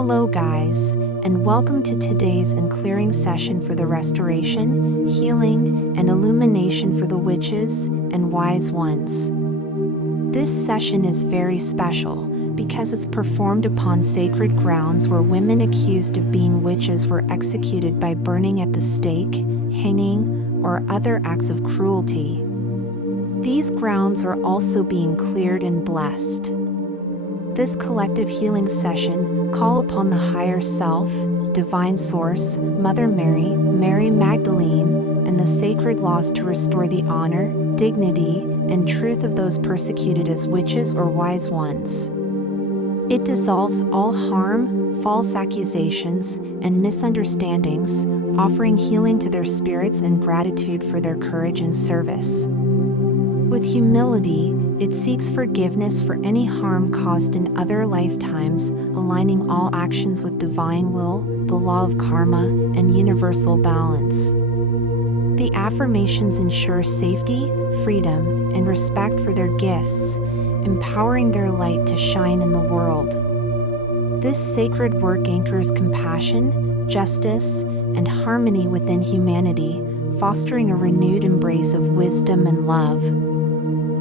Hello guys, and welcome to today's and clearing session for the restoration, healing, and illumination for the witches and wise ones. This session is very special because it's performed upon sacred grounds where women accused of being witches were executed by burning at the stake, hanging, or other acts of cruelty. These grounds are also being cleared and blessed. This collective healing session call upon the higher self, divine source, Mother Mary, Mary Magdalene, and the sacred laws to restore the honor, dignity, and truth of those persecuted as witches or wise ones. It dissolves all harm, false accusations, and misunderstandings, offering healing to their spirits and gratitude for their courage and service. With humility, it seeks forgiveness for any harm caused in other lifetimes, aligning all actions with divine will, the law of karma, and universal balance. The affirmations ensure safety, freedom, and respect for their gifts, empowering their light to shine in the world. This sacred work anchors compassion, justice, and harmony within humanity, fostering a renewed embrace of wisdom and love.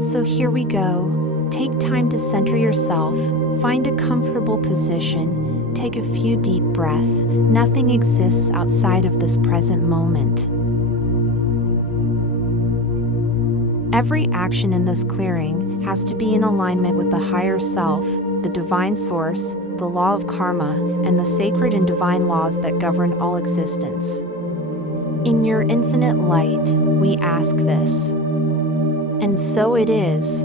So here we go. Take time to center yourself, find a comfortable position, take a few deep breaths. Nothing exists outside of this present moment. Every action in this clearing has to be in alignment with the higher self, the divine source, the law of karma, and the sacred and divine laws that govern all existence. In your infinite light, we ask this. And so it is.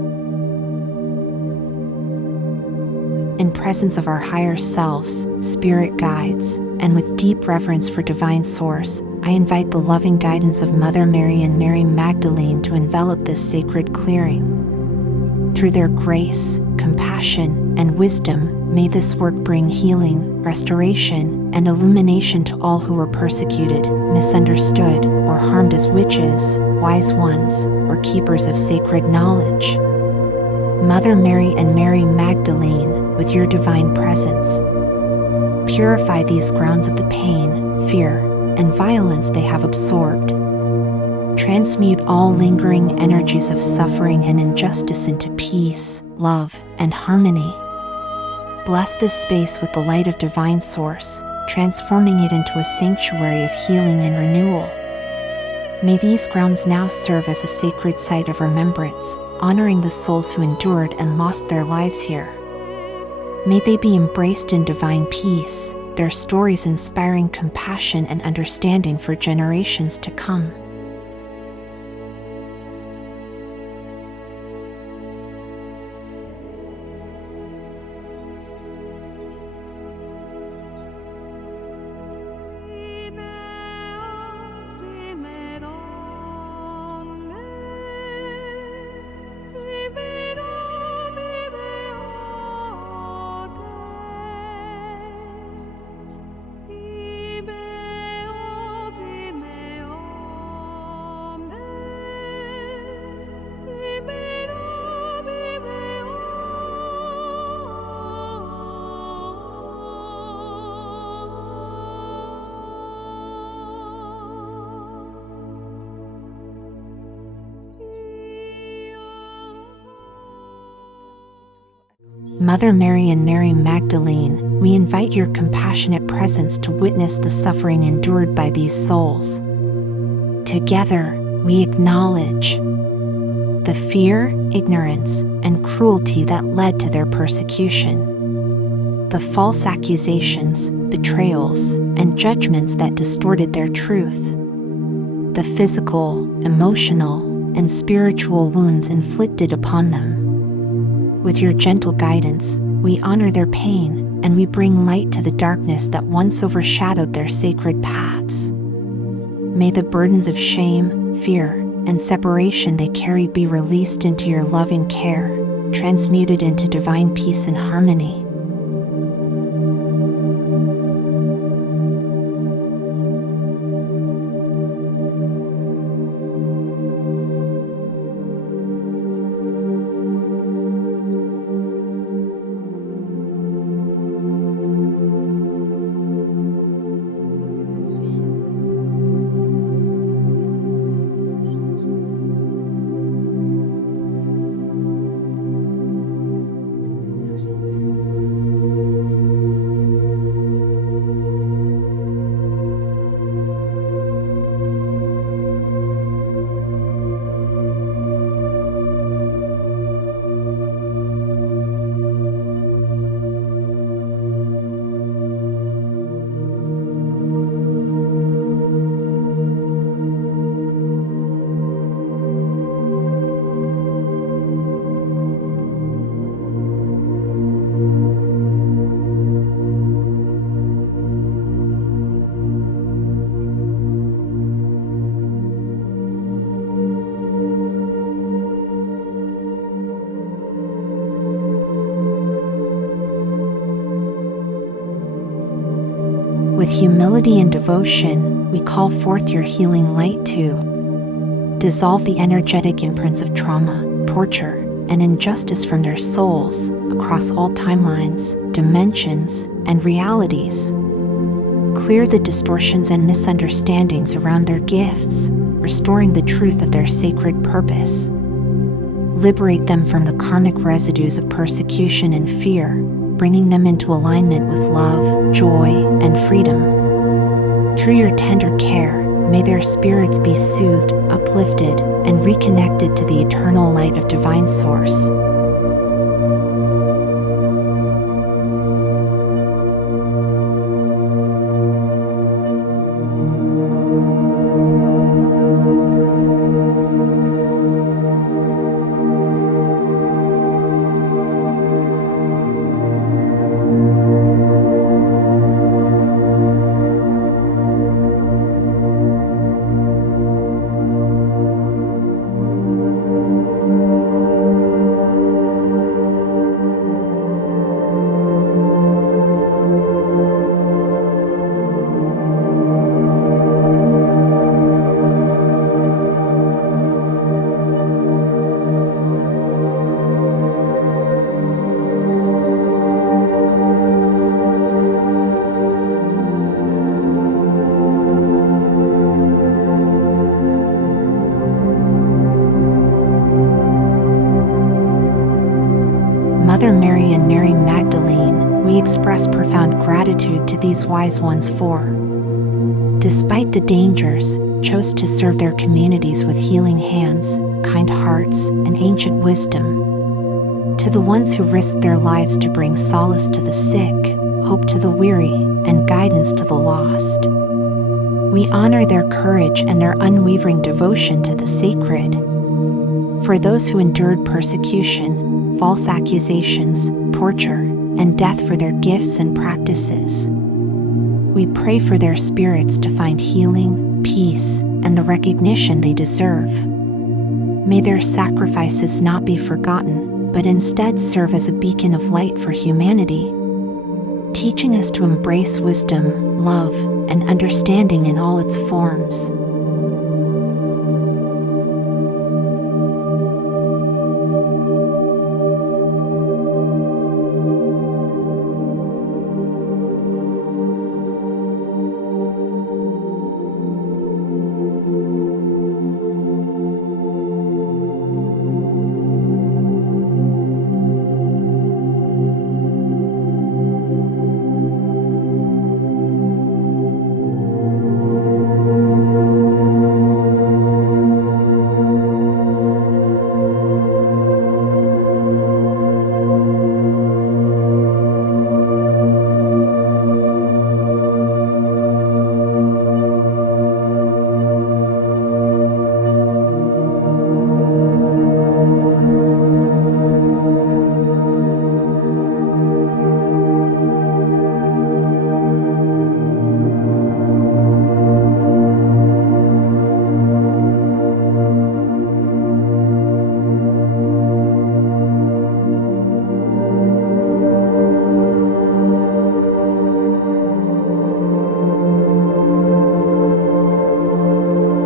In presence of our higher selves, spirit guides, and with deep reverence for divine source, I invite the loving guidance of Mother Mary and Mary Magdalene to envelop this sacred clearing. Through their grace, compassion, and wisdom, may this work bring healing, restoration, and illumination to all who were persecuted, misunderstood, or harmed as witches, wise ones, or keepers of sacred knowledge. Mother Mary and Mary Magdalene, with your divine presence, purify these grounds of the pain, fear, and violence they have absorbed. Transmute all lingering energies of suffering and injustice into peace, love, and harmony. Bless this space with the light of divine source, transforming it into a sanctuary of healing and renewal. May these grounds now serve as a sacred site of remembrance, honoring the souls who endured and lost their lives here. May they be embraced in divine peace, their stories inspiring compassion and understanding for generations to come. Mother Mary and Mary Magdalene, we invite your compassionate presence to witness the suffering endured by these souls. Together, we acknowledge the fear, ignorance, and cruelty that led to their persecution, the false accusations, betrayals, and judgments that distorted their truth, the physical, emotional, and spiritual wounds inflicted upon them. With your gentle guidance, we honor their pain, and we bring light to the darkness that once overshadowed their sacred paths. May the burdens of shame, fear, and separation they carried be released into your loving care, transmuted into divine peace and harmony. With humility and devotion, we call forth your healing light to dissolve the energetic imprints of trauma, torture, and injustice from their souls across all timelines, dimensions, and realities. Clear the distortions and misunderstandings around their gifts, restoring the truth of their sacred purpose. Liberate them from the karmic residues of persecution and fear, bringing them into alignment with love, joy, and freedom. Through your tender care, may their spirits be soothed, uplifted, and reconnected to the eternal light of Divine Source. Mother Mary and Mary Magdalene, we express profound gratitude to these wise ones for, despite the dangers, chose to serve their communities with healing hands, kind hearts, and ancient wisdom. To the ones who risked their lives to bring solace to the sick, hope to the weary, and guidance to the lost. We honor their courage and their unwavering devotion to the sacred. For those who endured persecution, false accusations, torture, and death for their gifts and practices, we pray for their spirits to find healing, peace, and the recognition they deserve. May their sacrifices not be forgotten, but instead serve as a beacon of light for humanity, teaching us to embrace wisdom, love, and understanding in all its forms.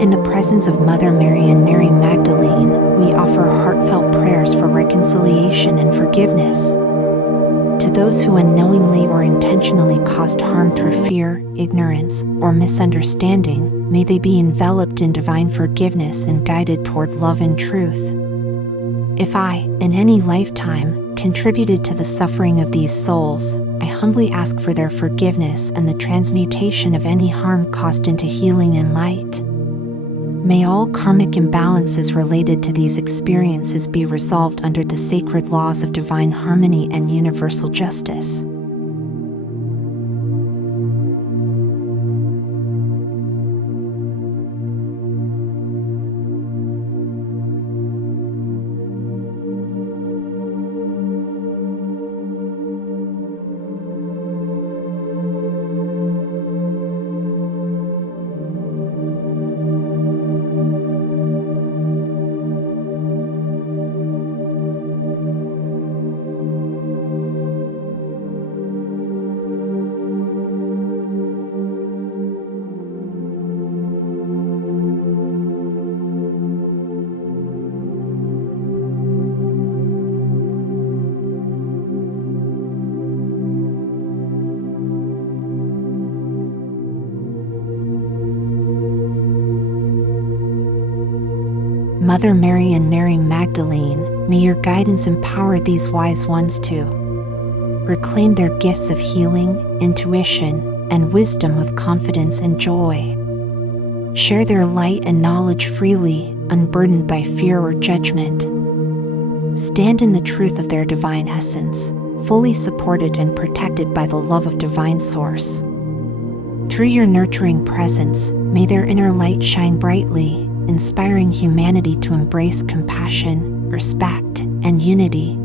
In the presence of Mother Mary and Mary Magdalene, we offer heartfelt prayers for reconciliation and forgiveness. To those who unknowingly or intentionally caused harm through fear, ignorance, or misunderstanding, may they be enveloped in divine forgiveness and guided toward love and truth. If I, in any lifetime, contributed to the suffering of these souls, I humbly ask for their forgiveness and the transmutation of any harm caused into healing and light. May all karmic imbalances related to these experiences be resolved under the sacred laws of divine harmony and universal justice. Mother Mary and Mary Magdalene, may your guidance empower these wise ones to reclaim their gifts of healing, intuition, and wisdom with confidence and joy. Share their light and knowledge freely, unburdened by fear or judgment. Stand in the truth of their divine essence, fully supported and protected by the love of divine source. Through your nurturing presence, may their inner light shine brightly, inspiring humanity to embrace compassion, respect, and unity.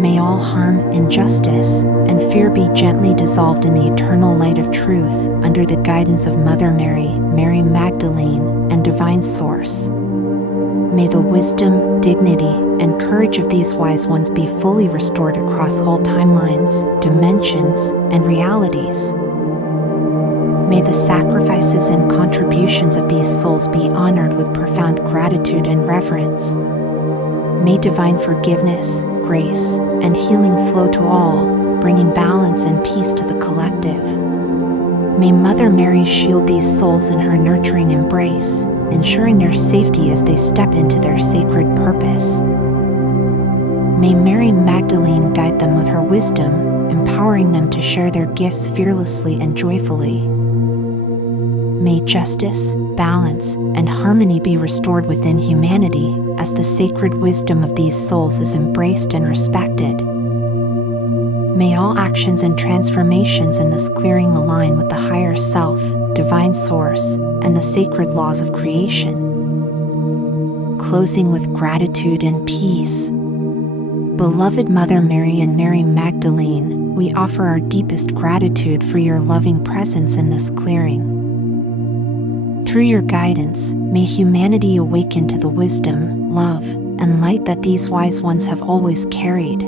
May all harm, injustice, and fear be gently dissolved in the eternal light of truth, under the guidance of Mother Mary, Mary Magdalene, and Divine Source. May the wisdom, dignity, and courage of these wise ones be fully restored across all timelines, dimensions, and realities. May the sacrifices and contributions of these souls be honored with profound gratitude and reverence. May divine forgiveness, grace, and healing flow to all, bringing balance and peace to the collective. May Mother Mary shield these souls in her nurturing embrace, ensuring their safety as they step into their sacred purpose. May Mary Magdalene guide them with her wisdom, empowering them to share their gifts fearlessly and joyfully. May justice, balance, and harmony be restored within humanity as the sacred wisdom of these souls is embraced and respected. May all actions and transformations in this clearing align with the higher self, divine source, and the sacred laws of creation. Closing with gratitude and peace. Beloved Mother Mary and Mary Magdalene, we offer our deepest gratitude for your loving presence in this clearing. Through your guidance, may humanity awaken to the wisdom, love, and light that these wise ones have always carried.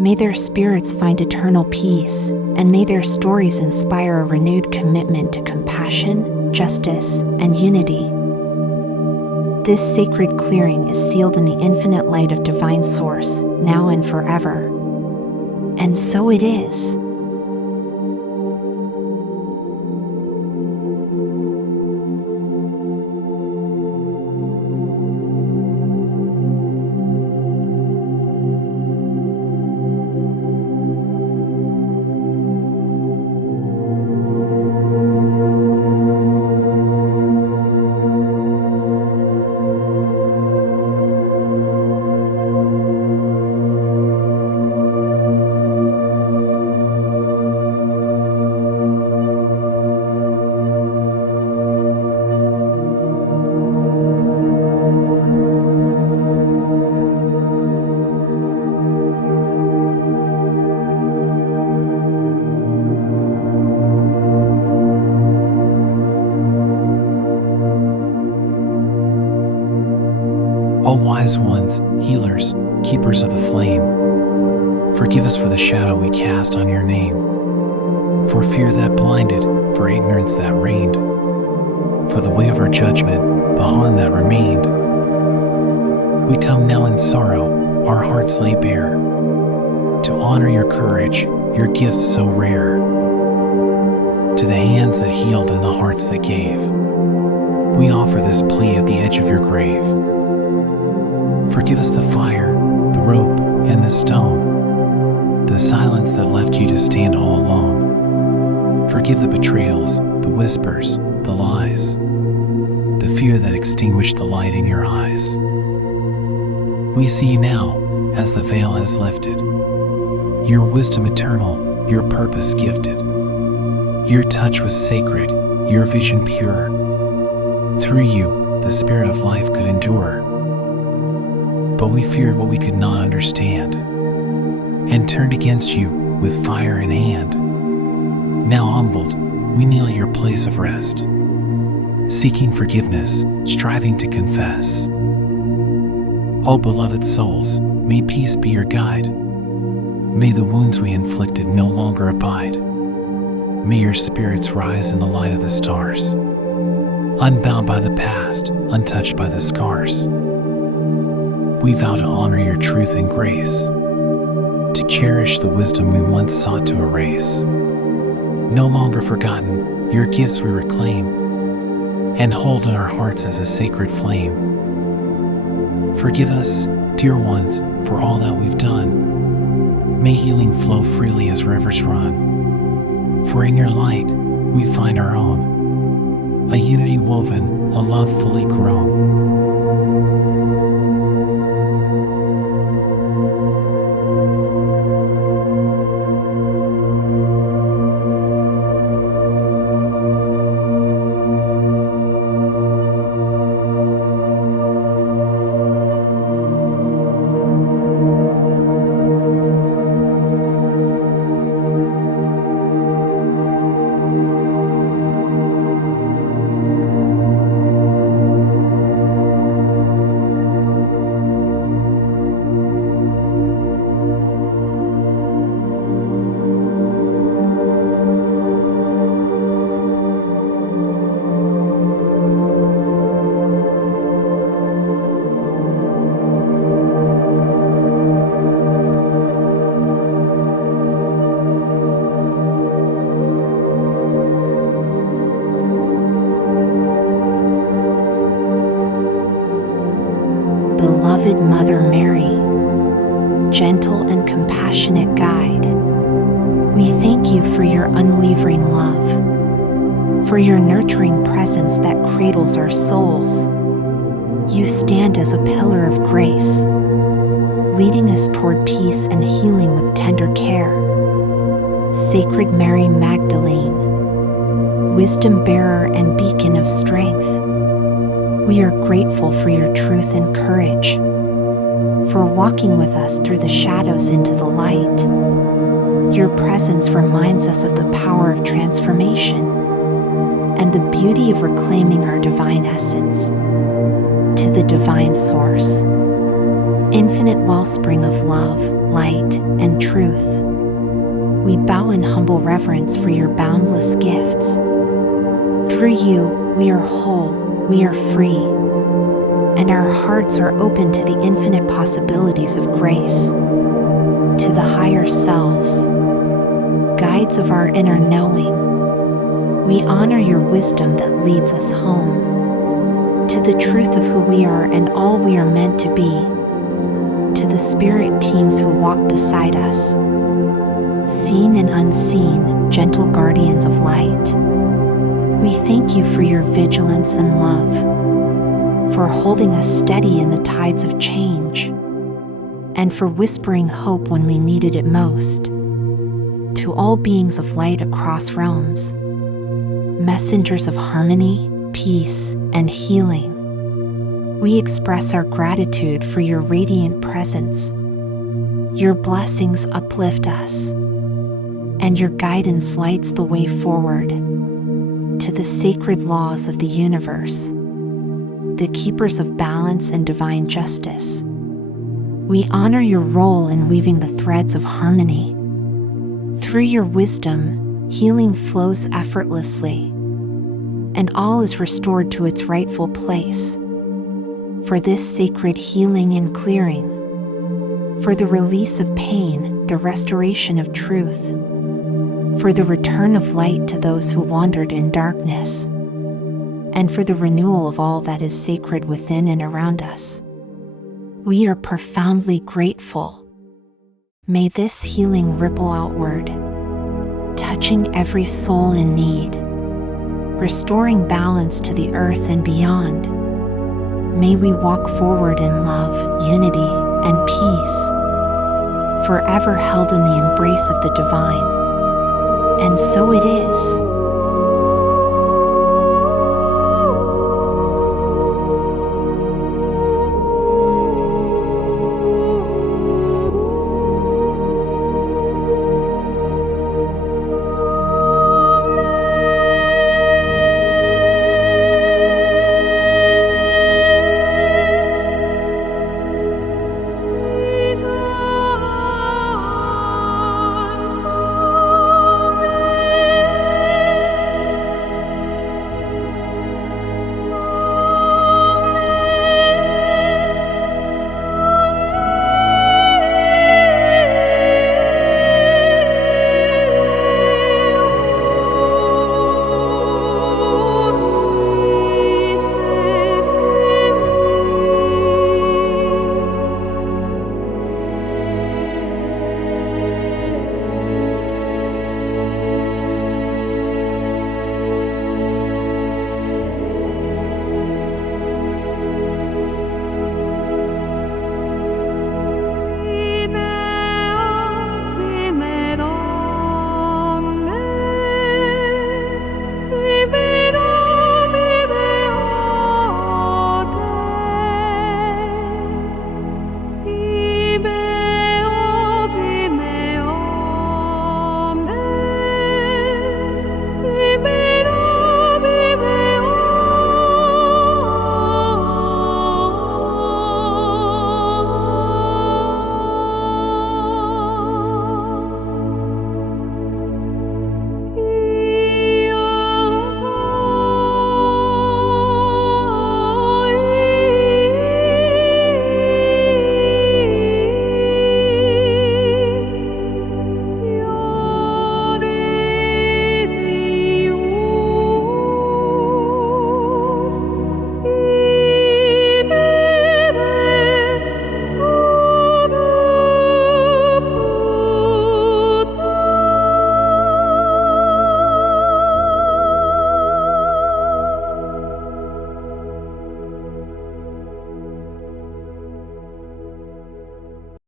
May their spirits find eternal peace, and may their stories inspire a renewed commitment to compassion, justice, and unity. This sacred clearing is sealed in the infinite light of Divine Source, now and forever. And so it is. O wise ones, healers, keepers of the flame, forgive us for the shadow we cast on your name, for fear that blinded, for ignorance that reigned, for the way of our judgment, the harm that remained. We come now in sorrow, our hearts lay bare, to honor your courage, your gifts so rare, to the hands that healed and the hearts that gave. We offer this plea at the edge of your grave. Forgive us the fire, the rope, and the stone, the silence that left you to stand all alone. Forgive the betrayals, the whispers, the lies, the fear that extinguished the light in your eyes. We see you now as the veil has lifted, your wisdom eternal, your purpose gifted. Your touch was sacred, your vision pure. Through you, the spirit of life could endure. But we feared what we could not understand, and turned against you with fire in hand. Now humbled, we kneel at your place of rest, seeking forgiveness, striving to confess. O beloved souls, may peace be your guide. May the wounds we inflicted no longer abide. May your spirits rise in the light of the stars, unbound by the past, untouched by the scars. We vow to honor your truth and grace, to cherish the wisdom we once sought to erase. No longer forgotten, your gifts we reclaim, and hold in our hearts as a sacred flame. Forgive us, dear ones, for all that we've done. May healing flow freely as rivers run. For in your light, we find our own, a unity woven, a love fully grown. Beloved Mother Mary, gentle and compassionate guide, we thank you for your unwavering love, for your nurturing presence that cradles our souls. You stand as a pillar of grace, leading us toward peace and healing with tender care. Sacred Mary Magdalene, wisdom bearer and beacon of strength, we are grateful for your truth and courage, for walking with us through the shadows into the light. Your presence reminds us of the power of transformation and the beauty of reclaiming our divine essence to the divine source, infinite wellspring of love, light, and truth. We bow in humble reverence for your boundless gifts. Through you, we are whole, we are free, and our hearts are open to the infinite possibilities of grace, to the higher selves, guides of our inner knowing. We honor your wisdom that leads us home, to the truth of who we are and all we are meant to be, to the spirit teams who walk beside us, seen and unseen, gentle guardians of light. We thank you for your vigilance and love, for holding us steady in the tides of change, and for whispering hope when we needed it most. To all beings of light across realms, messengers of harmony, peace, and healing, we express our gratitude for your radiant presence. Your blessings uplift us, and your guidance lights the way forward to the sacred laws of the universe, the keepers of balance and divine justice. We honor your role in weaving the threads of harmony. Through your wisdom, healing flows effortlessly, and all is restored to its rightful place. For this sacred healing and clearing, for the release of pain, the restoration of truth, for the return of light to those who wandered in darkness, and for the renewal of all that is sacred within and around us. We are profoundly grateful. May this healing ripple outward, touching every soul in need, restoring balance to the earth and beyond. May we walk forward in love, unity, and peace, forever held in the embrace of the divine. And so it is.